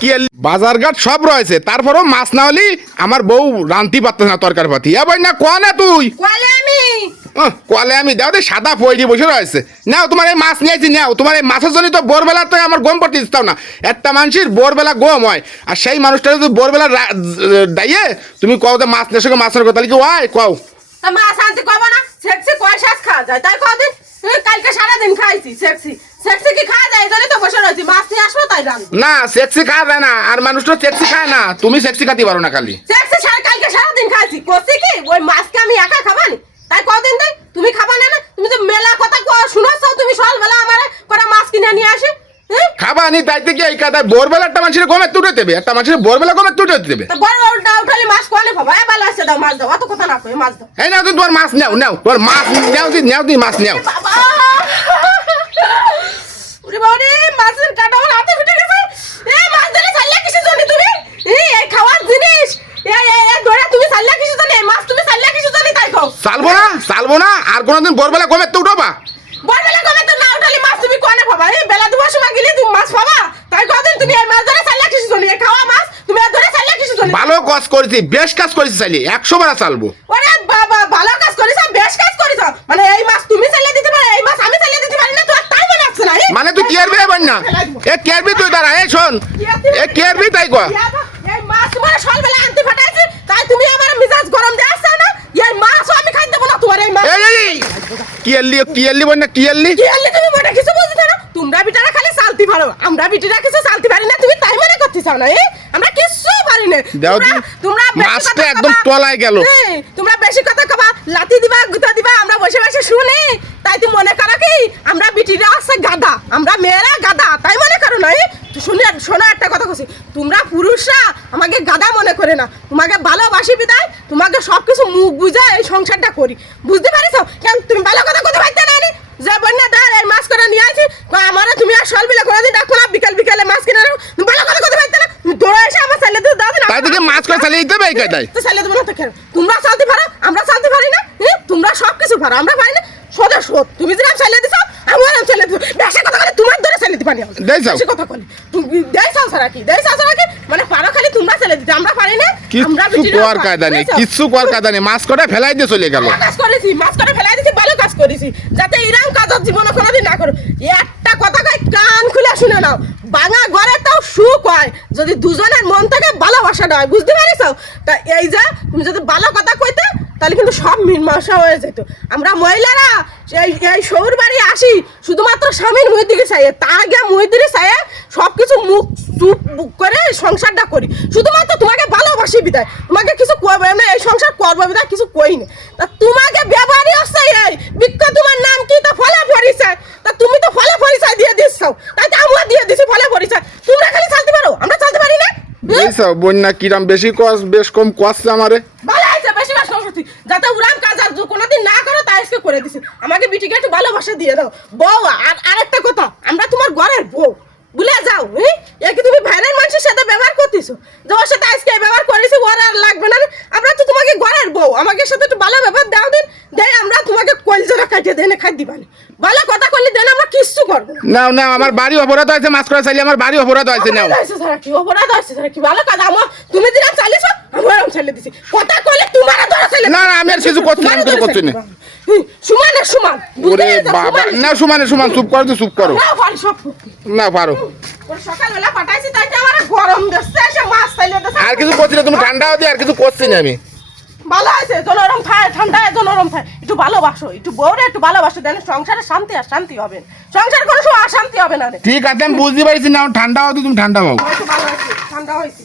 কি এল- বাজার ঘাট সব রয়েছে তারপরও মাছ না হলি আমার বউ রান্তি পারতেছে না তরকার পাতি। এ না তুই? কলে আমি? দাও সাদা পয়টি বসে রয়েছে। নাও তোমার এই মাছ নিয়েছি নাও তোমার এই মাছের জন্য তো ভোরবেলা তো আমার গম পড়তে দিতাম না। একটা মানুষের ভোরবেলা গম হয় আর সেই মানুষটা যদি ভোরবেলা রা- দাইয়ে তুমি কও যে মাছ নেশো মাছের কথা তাহলে কি ওয়াই কও। তা মা শান্তি কব না সেক্সি কয় শ্বাস খাওয়া যায়? তাই কদিন? কালকে সারাদিন খাইছি সেক্সি। না সেক্সি খাওয়া যায় না। আর মানুষটা সেক্সি খায় না। তুমি সেক্সি খাতে পারো না খালি। সেক্সি সারা কালকে সারাদিন খাইছি। করছি কি? ওই মাছকে আমি একা খাবানি? তাই কদিন দেই তুমি খাবা না না? তুমি তো মেলা কথা শুনেছ? তুমি সকালবেলা আমার করে মাছ কিনে নিয়ে আসি। হ্যাঁ? খাবা নি তাইতে কি এই কাদায় ভোরবেলা একটা মানুষের গমে তুটে দেবে। একটা মানুষের ভোরবেলা গমে তুটে দেবে। উঠালি মাছ কোয়ালে ভাবা? এ ভালো আছে দাও মাছ দাও। অত কথা না কই মাছ দাও। এই নাও তুই তোমার মাছ নাও নাও। তোমার মাছ নাও নাও নাও বাবা উরে বাবারে মাছের কাটা আমার হাতে ফুটে গেছে এ মাছ ধরে ছাড়লে কিসের জন্য তুমি এই এই খাওয়ার জিনিস এই এই এই ধরে তুমি ছাড়লে কিসের জন্য এই মাছ তুমি ছাড়লে কিসের জন্য তাই কও চালবো না চালবো না। আর কোনোদিন ভোরবেলা গমে তো উঠাবা? বড়বেলা কবে তো না উঠালি মাছ তুমি কোনে পাবা? এই বেলা দুবার সময় গেলে তুমি মাছ পাবা। তাই কদিন তুমি এই মাছ ধরে ছাড়লে কিসের জন্য এই খাওয়া মাছ তুমি আর ধরে ছাড়লে কিসের জন্য ভালো কাজ করেছি বেশ কাজ করেছি চাইলে। একশো বার চালবো। ওরে বাবা ভালো কাজ করিস বেশ কাজ করিস মানে এই মাছ তুমি ছাড়লে দিতে পারো এই মাছ আমি ছাড়লে দিতে পারি না তো আর তাই মনে হচ্ছে না মানে তুই কি আরবি এবার না? এ কি আরবি তুই দাঁড়া এই শোন। এ কি আরবি তাই কয়া এই মাছ তোমার সকালবেলা আনতে ফাটাইছি তাই তুমি আমার মিজাজ গরম দিয়ে আসছো না এই মাছও আমি খাই দেবো না তোমার এই মাছ এই এই, এই কি আরলি কি আরলি বল না কি আরলি তুমি মনে কিছু বুঝতে না তোমরা বিটারা খালি চালতে পারো আমরা বিটিরা কিছু চালতে পারি না তুমি তাই মনে করতে চাও না এ? আমরা কিছু পারি না দাও দি। তোমরা মাছটা একদম। তলায় গেল। তোমরা বেশি কথা কবা লাতি দিবা গুতা দিবা আমরা বসে বসে শুনি তাই তুমি মনে করো কি আমরা বিটিরা আছে গাদা আমরা মেয়েরা গাদা তাই মনে করো না শুনে শোনো একটা কথা কছি। তোমরা পুরুষরা আমাকে গাদা মনে করে না। তোমাকে ভালোবাসি বিদায় তোমাকে সবকিছু মুখ বুঝা এই সংসারটা করি। বুঝতে পারিস কেন তুমি ভালো কথা কথা পাইতে না? যে বন্যা দাঁড় এই মাছ করে নিয়ে আসি আমার তুমি আর সল বিলে কোনোদিন ডাকো না বিকাল বিকালে মাছ কিনে। তুমি ভালো কথা কথা পাইতে না। দৌড়ে এসে আমার ছেলে দিয়ে দাও না তাই মাছ করে চালিয়ে দিতে হবে এই তো দেবো না তো তোমরা চালতে পারো আমরা চালতে পারি না? তোমরা সব কিছু পারো আমরা পারি না। সোজা সোদ তুমি যেরকম ছেলে দিছো এরকম ছেলে দিব। বেশি কথা বলে তোমার ধরে ছেলে কথা তুমি কি কি মানে পারো খালি তোমরা ছেলে দিতে আমরা পারি না। আমরা কিচ্ছু কোয়ার কায়দা নেই বুঝেছ? কোয়ার কায়দা নেই। মাছ করে ফেলাই দিয়ে চলে গেল। কাজ করেছি মাছ করে ফেলাই দিছি ভালো কাজ করেছি। যাতে এরকম কাজ জীবনে কোনোদিন না করো একটা কথা কই কান খুলে শুনে নাও। বাঙা ঘরে তাও সুখ হয়। যদি দুজনের মন থেকে ভালোবাসা হয় বুঝতে পারিস? তা এই যে তুমি যদি ভালো কথা কইতে তাহলে কিন্তু সব মীমাংসা হয়ে যেত। আমরা মহিলারা এই এই শহুর বাড়ি আসি শুধুমাত্র স্বামীর মুহের দিকে চাইয়ে তা আগে মুহের সব কিছু মুখ চুপ করে সংসারটা করি। শুধুমাত্র তোমাকে ভালোবাসি বিদায়। তোমাকে কিছু করবে না এই সংসার করব বিদায় কিছু কই না তা তোমাকে ব্যবহারই আসছে এই। বিক্ষ তোমার নাম কি? তা ফলা পরিচয়। তা তুমি তো ফলা পরিচয় দিয়ে দিচ্ছ। তাই তো আমরা দিয়ে দিছি ফলা পরিচয়। তোমরা খালি চালতে পারো? আমরা চালতে পারি না? বন্যা কিরাম বেশি কস বেশ কম কষছে আমারে। বেশি যাতে কাজ আর কোনোদিন না করো আজকে করে দিছি। আমাকে বিটিকে একটু ভালোবাসা দিয়ে দাও। বউ, আর আরেকটা কথা, আমরা তোমার ঘরের বউ। ভুলে যাও কি তুমি ভাইরের মানুষের সাথে ব্যবহার করতেছো? যে ওর সাথে আজকে ব্যবহার করেছি, ওর আর লাগবে না। আমরা তো তোমাকে ঘরের বউ, আমাকে সাথে একটু ভালো ব্যবহার দাও দিন দেয় আমরা তোমাকে কলজোরা কাটিয়ে দেনে খাই দিবানি ভালো কথা করলে দেন আমরা কিচ্ছু করব না নাও নাও আমার বাড়ি অপরাধ হয়েছে মাছ করে চাইলে আমার বাড়ি অপরাধ হয়েছে নাও। কি? অপরাধ হয়েছে স্যার কি? ভালো কাজ আমার তুমি যেরকম চালিয়েছো আমি ওরকম চালিয়ে দিছি। কথা কইলে তোমার ধরে চালিয়ে না, না, আমি আর কিছু করছি না, আমি কিছু করছি না। সমানে সমান। ওরে বাবা না সমানে সমান চুপ করো তো চুপ করো। না পারি সব না পারো। সকালবেলা পাঠাইছি তাই তো আমার গরম দিচ্ছে এসে মাছ চাইলে আর কিছু করছি না তুমি ঠান্ডা হতে আর কিছু করছি না আমি। ভালো আছে জনরম নরম খায় ঠান্ডায় এত নরম খায়। একটু ভালোবাসো একটু বউরে একটু ভালোবাসো দেন সংসারে শান্তি আর শান্তি হবে সংসার কোনো সময় অশান্তি হবে না ঠিক আছে আমি বুঝতে পারছি না ঠান্ডা হতে তুমি ঠান্ডা হও। ঠান্ডা হয়েছে।